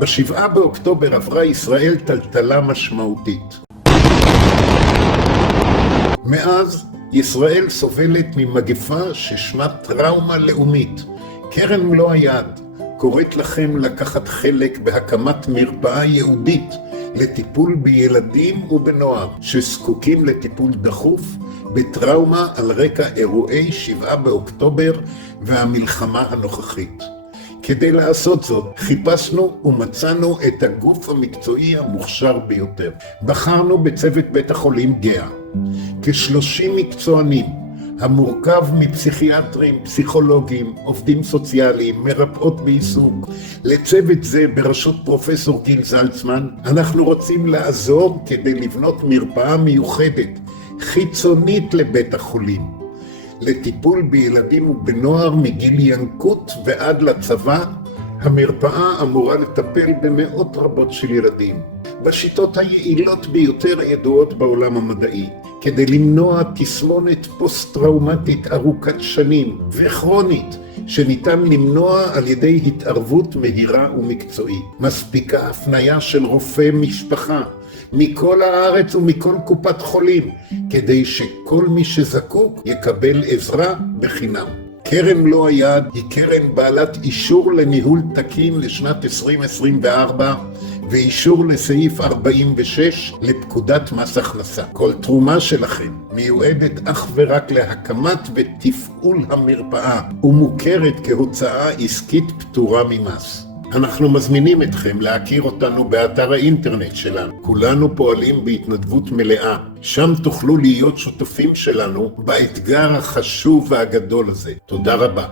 ב7 באוקטובר עברה ישראל טלטלה משמעותית. מאז ישראל סובלת ממגפה ששמה טראומה לאומית. קרן מלוא היד קוראת לכם לקחת חלק בהקמת מרפאה ייעודית לטיפול בילדים ובנוער שזקוקים לטיפול דחוף בטראומה על רקע אירועי 7 באוקטובר והמלחמה הנוכחית. כדי לעשות זאת, חיפשנו ומצאנו את הגוף המקצועי המוכשר ביותר. בחרנו בצוות בית החולים גאה, כ-30 מקצוענים, המורכב מפסיכיאטרים, פסיכולוגים, עובדים סוציאליים, מרפאות בעיסוק. לצוות זה בראשות פרופסור גיל זלצמן, אנחנו רוצים לעזור כדי לבנות מרפאה מיוחדת, חיצונית לבית החולים, לטיפול בילדים ובנוער מגיל ינקות ועד לצבא. המרפאה אמורה לטפל במאות רבות של ילדים, בשיטות היעילות ביותר הידועות בעולם המדעי, כדי למנוע תסמונת פוסט-טראומטית ארוכת שנים וכרונית, שניתן למנוע על ידי התערבות מהירה ומקצועית. מספיקה הפניה של רופא משפחה מכל הארץ ומכל קופת חולים, כדי שכל מי שזקוק יקבל עזרה בחינם. קרן מלוא היד היא קרן בעלת אישור לניהול תקין לשנת 2024 ואישור לסעיף 46 לפקודת מס הכנסה. כל תרומה שלכם מיועדת אך ורק להקמת ותפעול המרפאה ומוכרת כהוצאה עסקית פטורה ממס. אנחנו מזמינים אתכם להכיר אותנו באתר האינטרנט שלנו. כולנו פועלים בהתנדבות מלאה. שם תוכלו להיות שותפים שלנו באתגר החשוב והגדול הזה. תודה רבה.